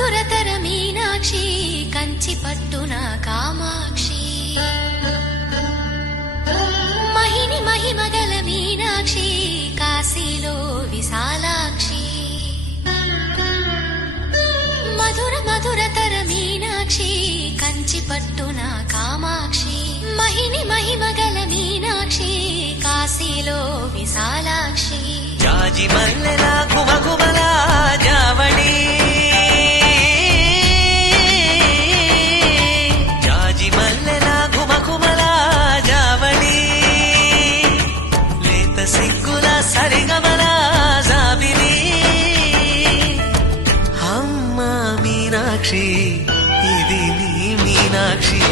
మధురతర మీనాక్షి కంచి పట్టున కామాక్షి మహిని మహిమగల మీనాక్షి కాశీలో విశాలాక్షి మధురతర మీనాక్షి కంచి పట్టున కామాక్షి మహిని మహిమగల మీనాక్షి కాశీలో విశాలాక్షి జాజి మల్లెలా గుమగుమలా జావళి జాజి మల్లెలా గుమగుమలా జావళి లేత సిగ్గుల సరిగమల జాబిలి అమ్మ మీనాక్షి ఇది నీ మీనాక్షి